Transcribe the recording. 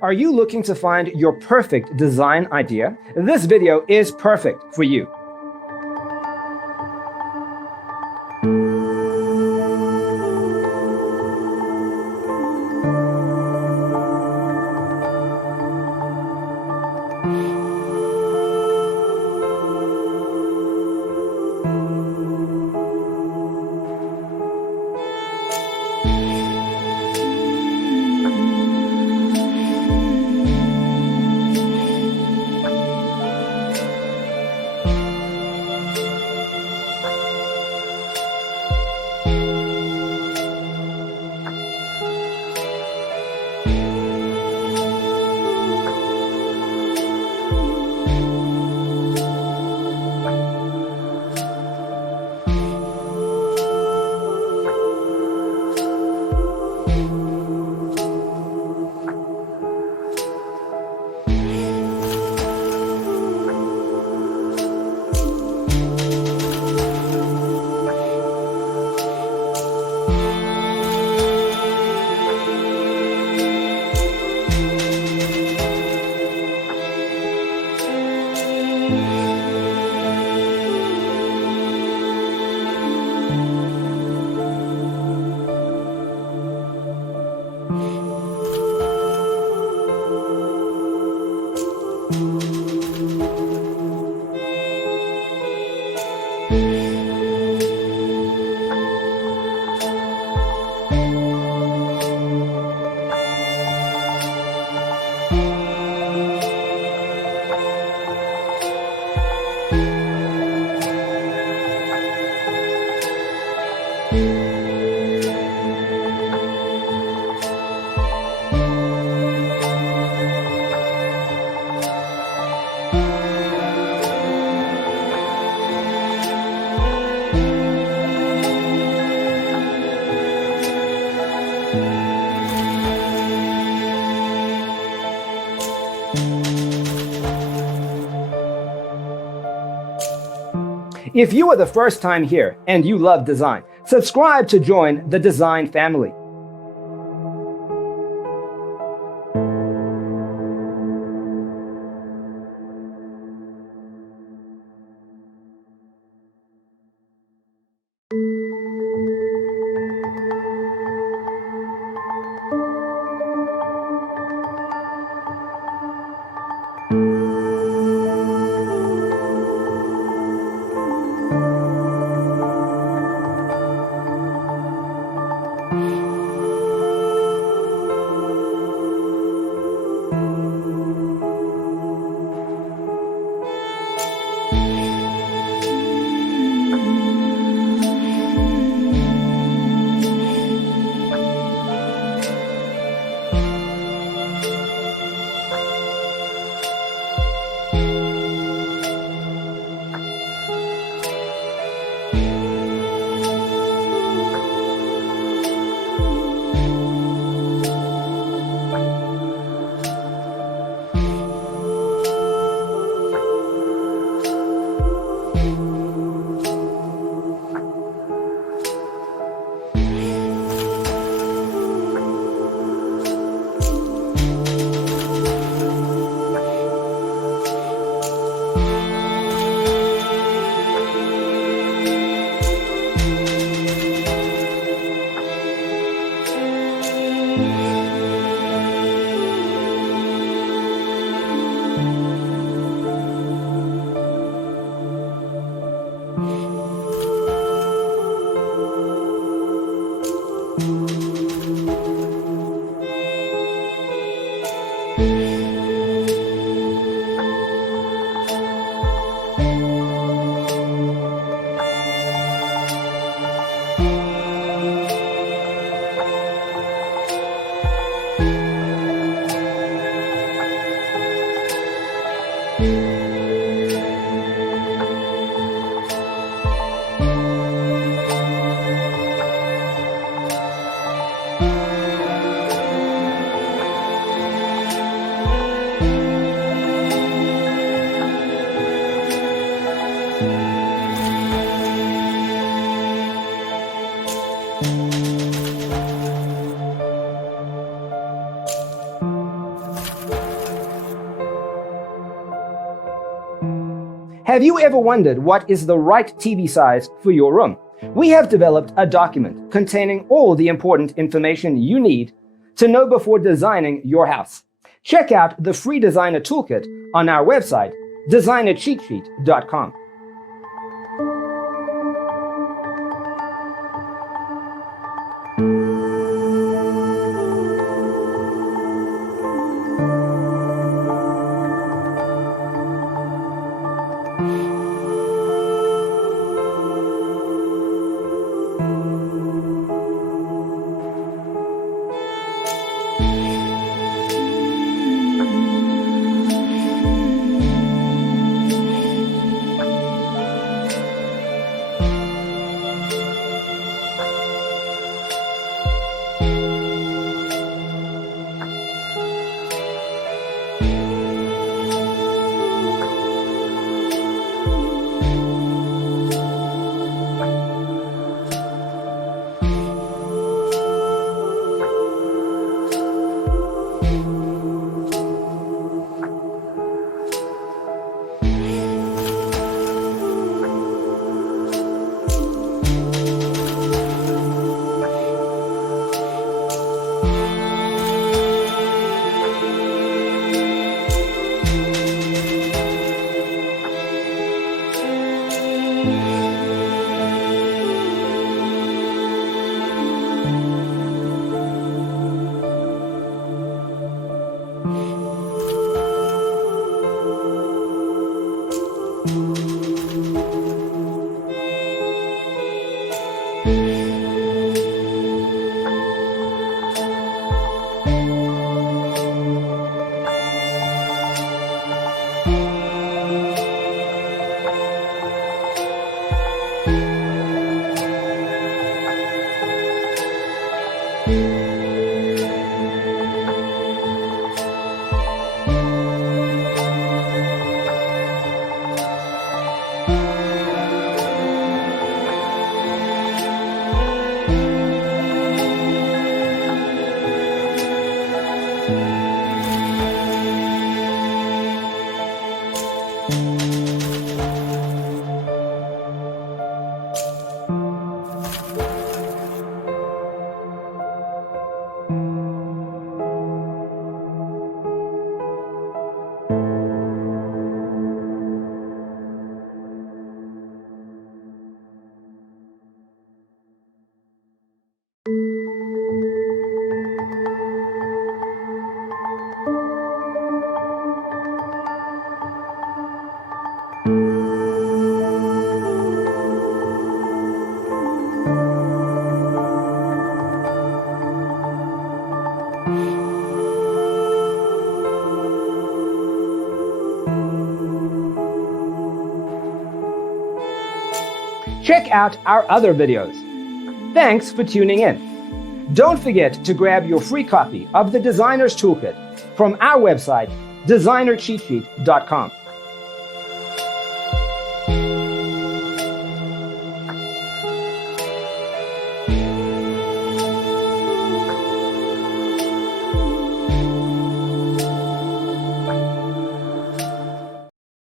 Are you looking to find your perfect design idea? This video is perfect for you. If you are the first time here and you love design, subscribe to join the design family. Have you ever wondered what is the right TV size for your room? We have developed a document containing all the important information you need to know before designing your house. Check out the free designer toolkit on our website, designercheatsheet.com. Check out our other videos. Thanks for tuning in. Don't forget to grab your free copy of the Designer's Toolkit from our website, designercheatsheet.com.